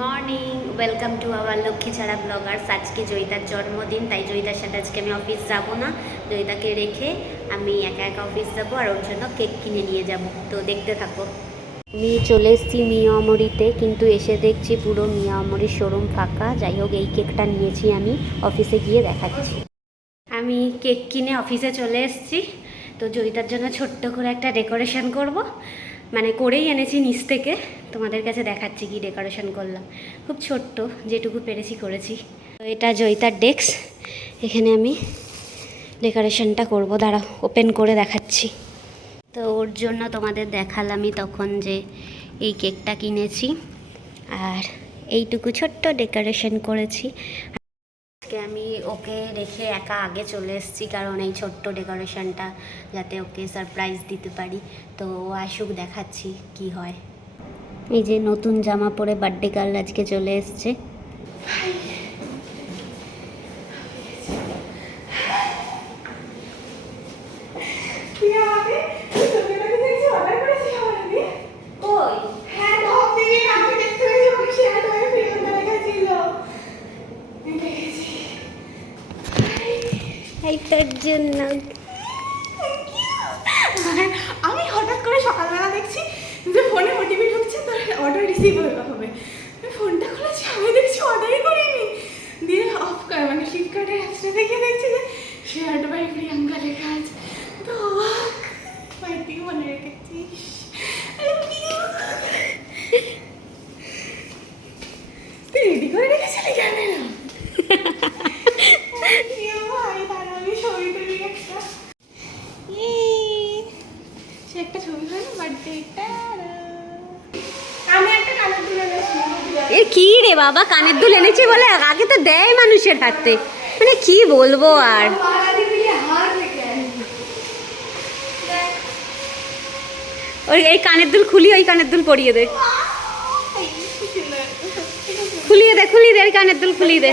Morning, welcome to our Lakshmi ছাড়া Bloggers. আজকে জয়িতার জন্মদিন, তাই জয়িতার সাথে আজকে আমি অফিস যাব না। জয়িতাকে রেখে আমি একা একা অফিস যাব আর ওর জন্য কেক কিনে নিয়ে যাব। তো দেখতে থাকো। আমি চলে এসেছি মিয়ামরিতে, কিন্তু এসে দেখছি পুরো মিয়ামরির শোরুম ফাঁকা। যাই হোক, এই কেকটা নিয়েছি, আমি অফিসে গিয়ে দেখাচ্ছি। আমি কেক কিনে অফিসে চলে এসেছি। তো জয়িতার জন্য ছোট্ট করে একটা ডেকোরেশন করব, মানে করেই এনেছি নিচ থেকে। তোমাদের কাছে দেখাচ্ছি কি ডেকোরেশন করলাম। খুব ছোট্ট, যেটুকু পেরেছি করেছি। তো এটা জয়িতার ডেস্ক, এখানে আমি ডেকোরেশনটা করব। দাঁড়াও, ওপেন করে দেখাচ্ছি। তো ওর জন্য তোমাদের দেখালামই তখন যে এই কেকটা কিনেছি আর এইটুকু ছোট্ট ডেকোরেশন করেছি। আজকে আমি ওকে রেখে একা আগে চলে এসেছি, কারণ এই ছোট্ট ডেকোরেশনটা যাতে ওকে সারপ্রাইজ দিতে পারি। তো ও আসুক, দেখাচ্ছি কি হয়। এই যে নতুন জামা পরে বার্থডে গার্ল আজকে চলে এসছে। এইটার জন্য আমি হঠাৎ করে সকালবেলা দেখছি যে ফোনে ওটিপি ঢুকছে, তো অর্ডার রিসিভ হবে। আমি ফোনটা খুলেছি, আমি দেখছি অর্ডারই করিনি। দিয়ে অফ করে মানে ফ্লিপকার্টের অ্যাপসটা দেখে দেখছি যে শেয়ার্ড বাই প্রিয়াঙ্কা লেখা আছে। তো অবাক, মাইতি মনে রেখেছিস। তুই রেডি করে রেখেছিলি ক্যামেরা? ভাই তারা আমি ছবি তুলি একটা ছবি হয় না বার্থডেটা। আমি একটা কানের দুল এনেছি। এ কি রে বাবা, কানের দুল এনেছি বলে আগে তো দেয় মানুষের হাতে, মানে কি বলবো আর। ওই এই কানের দুল খুলি, ওই কানের দুল পরিয়ে দে, খুলিয়ে দে, খুলিয়ে দে, ওই কানের দুল খুলিয়ে দে।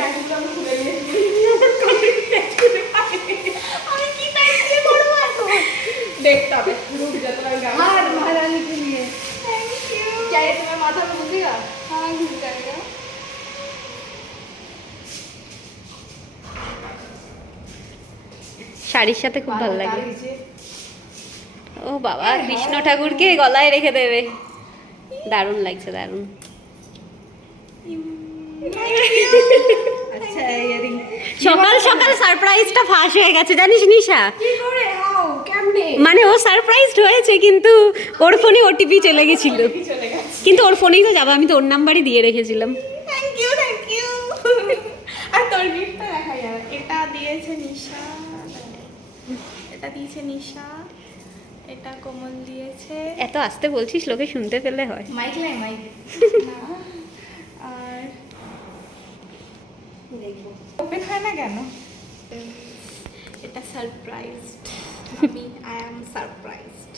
देखता है रुक जाता है हां महारानी के लिए थैंक यू। क्या ये तुम्हें माथा में घुसेगा? हां घुस जाएगा। শাড়ির সাথে খুব ভালো লাগে। ও বাবা, কৃষ্ণ ঠাকুরকে গলায় রেখে দেবে। দারুণ লাগছে, দারুণ। আচ্ছা ইয়ারিং সকাল সকাল সারপ্রাইজটা ফাঁস হয়ে গেছে, জানিস নিশা? কি করে হাও কেমনে? মানে ও সারপ্রাইজড হয়েছে, কিন্তু ওর ফোনে ওটিপি চলে গেছিল। কিন্তু ওর ফোনেই তো যাবে, আমি তো ওর নাম্বারই দিয়ে রেখেছিলাম। Thank you thank you. আর তোর গিফটটা দেখা যাবে। এটা দিয়েছে নিশা, এটা দিয়েছে নিশা, এটা কোমল দিয়েছে। এত আস্তে বলছিস, লোকে শুনতে পেলে হয়। মাইক লাই মাইক না। আর দেখবো ওপেন হয় না কেন? এটা সারপ্রাইজড, আমি আই অ্যাম সারপ্রাইজড।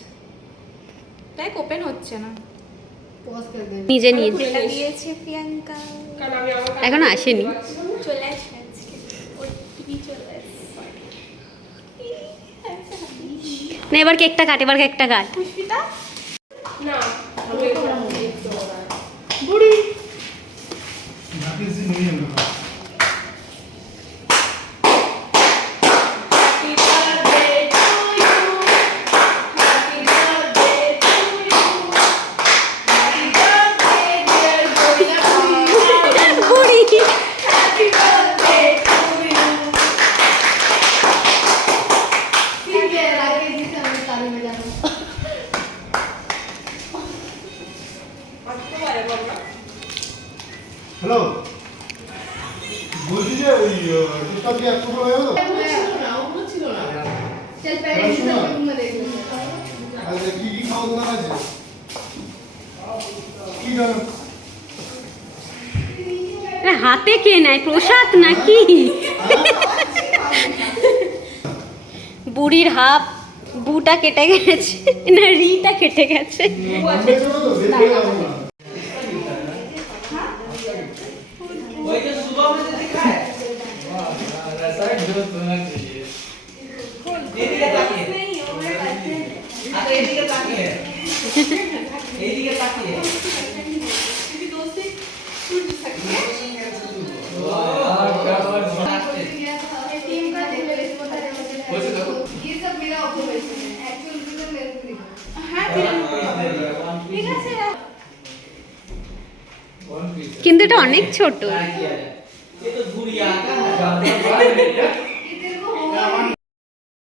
দেখ ওপেন হচ্ছে না, নিজে নিয়ে এটা দিয়েছে প্রিয়াঙ্কা। এখনো আসেনি। চলে আসছে আজকে, ওর টিভি চলে আসছে। না, এবার কেকটা কাট, এবার কেকটা কাট। পুষ্পিতা না বুড়ি হ্যালো, বলছি যে ওই টিকটক কি অ্যাপ্রুভ হয়ে গেল? আচ্ছা, কি কি খাওয়া দাওয়া আছে? কি জানো? হাতে কে নেয়, প্রসাদ নাকি? বুড়ির হাফ বুটা কেটে গেছে, না রিটা কেটে গেছে। এইদিকে তাকিয়ে কিন্তু এটা অনেক ছোট।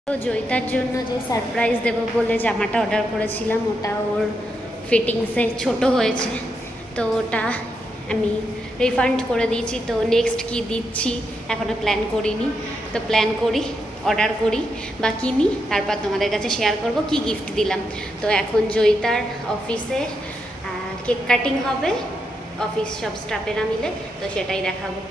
তো জয়িতার জন্য যে সারপ্রাইজ দেব বলে জামাটা অর্ডার করেছিলাম ওটা ওর ফিটিংসে ছোট হয়েছে, তো ওটা আমি রিফান্ড করে দিয়েছি। তো নেক্সট কি দিচ্ছি এখনও প্ল্যান করিনি, তো প্ল্যান করি, অর্ডার করি বা কিনি, তারপর তোমাদের কাছে শেয়ার করব কি গিফট দিলাম। তো এখন জয়িতার অফিসে কেক কাটিং হবে, অফিস সব স্টাফেরা মিলে, তো সেটাই দেখাবো।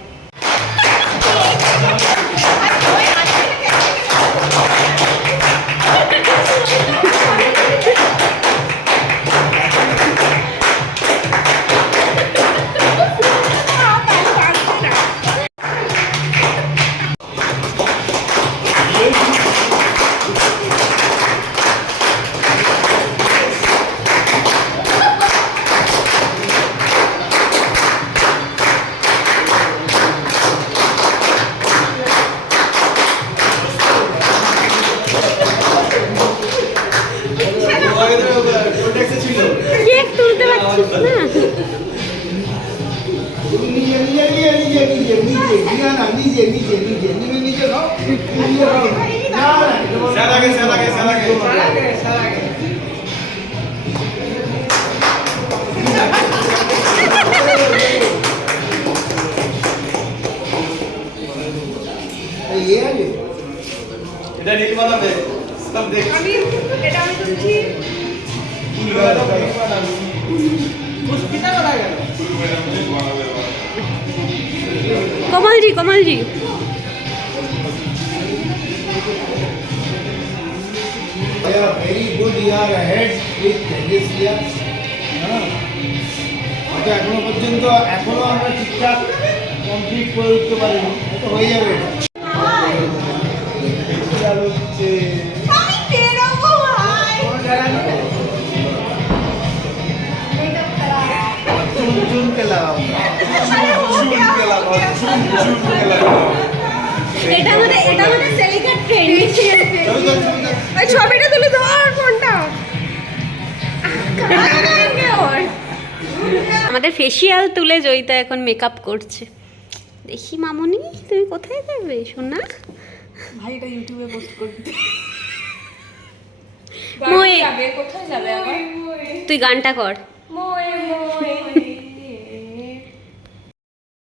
কেক তুলতে পারছিস না? এটা নীল বানাবে সব দেখ আমি তুলছি। পুষ্পিতা বানা গেল কমলজি, কমলজি very good, you are ahead with this year. এখনো পর্যন্ত আমরা ঠিকঠাক কমপ্লিট করে উঠতে পারিনি, তো হয়ে যাবে। আমি বেরোবো ভাই। এটা আমাদের সেলিকার ট্রেন্ড। ওই ছবিটা তুলে ধর ফোনটা। আমাদের ফেসিয়াল তুলে জয়িতা এখন মেকআপ করছে। দেখি মামনি, তুমি কোথায় যাবে সোনা? ভাই এটা ইউটিউবে পোস্ট করতে। মোয়ে, কোথায় যাবে আবার? তুই গানটা কর। মোয়ে মোয়ে।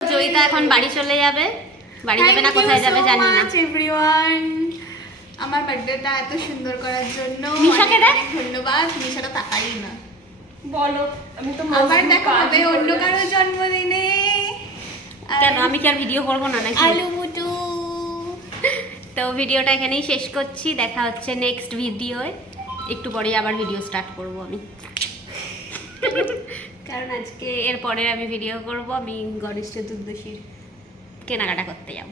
জয়িতা এখন বাড়ি চলে যাবে। বাড়ি যাবে না কোথায় যাবে জানি না। এভরিওয়ান, আমার বার্থডেটা এত সুন্দর করার জন্য মিশাকে দেখ। অনেক ধন্যবাদ। মিশাটা তাকাই না। বলো, আমি তো আবার দেখা হবে অন্য কারো জন্মদিনে। কেন, আমি কি আর ভিডিও করবো না নাকি? আলু মুটু। তো ভিডিওটা এখানেই শেষ করছি, দেখা হচ্ছে নেক্সট ভিডিওয়। একটু পরে আবার ভিডিও স্টার্ট করব আমি, কারণ আজকে এর পরে আমি ভিডিও করব। আমি গণেশ চতুর্দশীর কেনাকাটা করতে যাব।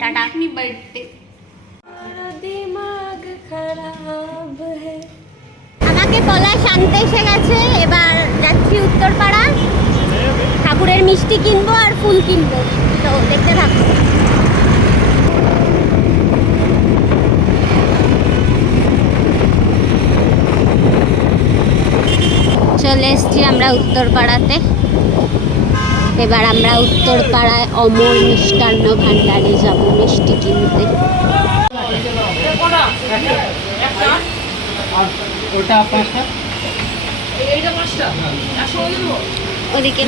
টাটা। Happy birthday. দিমাগ খারাপ হ্যায়। আমাকে পলাশ আনতে এসে গেছে, এবার যাচ্ছি উত্তরপাড়া। ঠাকুরের মিষ্টি কিনবো আর ফুল কিনবো, তো দেখতে থাকো। চলে এসছি আমরা উত্তরপাড়াতে। এবার আমরা উত্তরপাড়ায় অমর মিষ্টান্ন ভাণ্ডারে যাব মিষ্টি কিনতে। ওটা পাঁচটা ওদিকে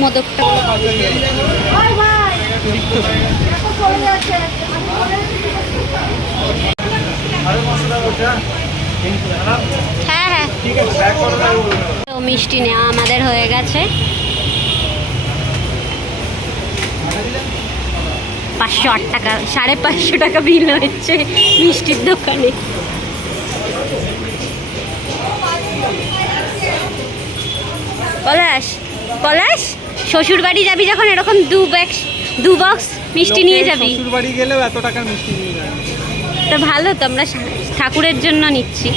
মোদকটা। হ্যাঁ হ্যাঁ, ঠিক আছে, ব্যাক করে দাও। তো মিষ্টি নেওয়া আমাদের হয়ে গেছে। 508 টাকা, 550 টাকা বিল হচ্ছে মিষ্টির দোকানে। পলাশ, পলাশ শ্বশুর বাড়ি যাবি যখন এরকম দু বক্স মিষ্টি নিয়ে যাবি। শ্বশুর বাড়ি গেলেও এত টাকার মিষ্টি নিয়ে যায়। তো ভালো, তো আমরা ঠাকুরের জন্য নিচ্ছি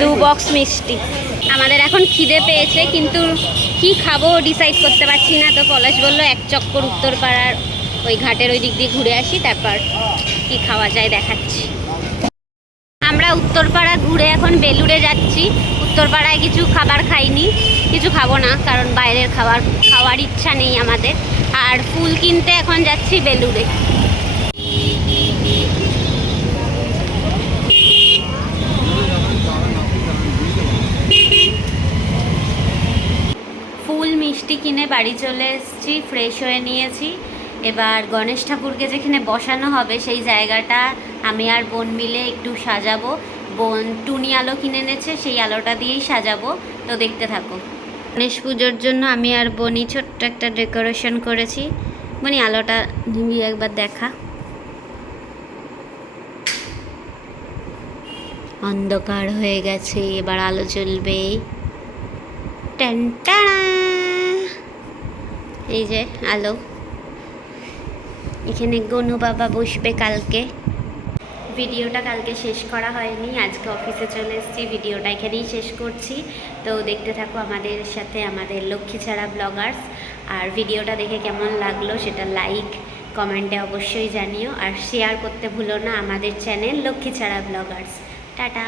2 বক্স মিষ্টি। আমাদের এখন খিদে পেয়েছে, কিন্তু কি খাবো ডিসাইড করতে পারছি না। তো পলাশ বললো এক চক্কর উত্তরপাড়ার ওই ঘাটের ওই দিক দিয়ে ঘুরে আসি, তারপর কি খাওয়া যায় দেখাচ্ছি। আমরা উত্তরপাড়া ঘুরে এখন বেলুড়ে যাচ্ছি। উত্তরপাড়ায় কিছু খাবার খাইনি, কিছু খাবো না, কারণ বাইরের খাওয়ার ইচ্ছা নেই আমাদের। আর ফুল কিনতে এখন যাচ্ছি বেলুড়ে। ফুল মিষ্টি কিনে বাড়ি চলে এসেছি, ফ্রেশ হয়ে নিয়েছি। এবার গণেশ ঠাকুরকে যেখানে বসানো হবে সেই জায়গাটা আমি আর বোন মিলে একটু সাজাবো। বোন টুনি আলো কিনে এনেছে, সেই আলোটা দিয়েই সাজাবো, তো দেখতে থাকো। গণেশ পুজোর জন্য আমি আর বোনই ছোট্ট একটা ডেকোরেশন করেছি। বনি আলোটা নিবি একবার দেখা। অন্ধকার হয়ে গেছে, এবার আলো জ্বলবে। টানটানা, এই যে আলো। এখানে গনু বাবা বসবে কালকে। ভিডিওটা কালকে শেষ করা হয়নি, আজকে অফিসে চলে এসেছি, ভিডিওটা এখানেই শেষ করছি। তো দেখতে থাকো আমাদের সাথে, আমাদের লক্ষ্মীছাড়া ব্লগার্স। আর ভিডিওটা দেখে কেমন লাগলো সেটা লাইক কমেন্টে অবশ্যই জানিও, আর শেয়ার করতে ভুলো না আমাদের চ্যানেল লক্ষ্মীছাড়া ব্লগার্স। টাটা।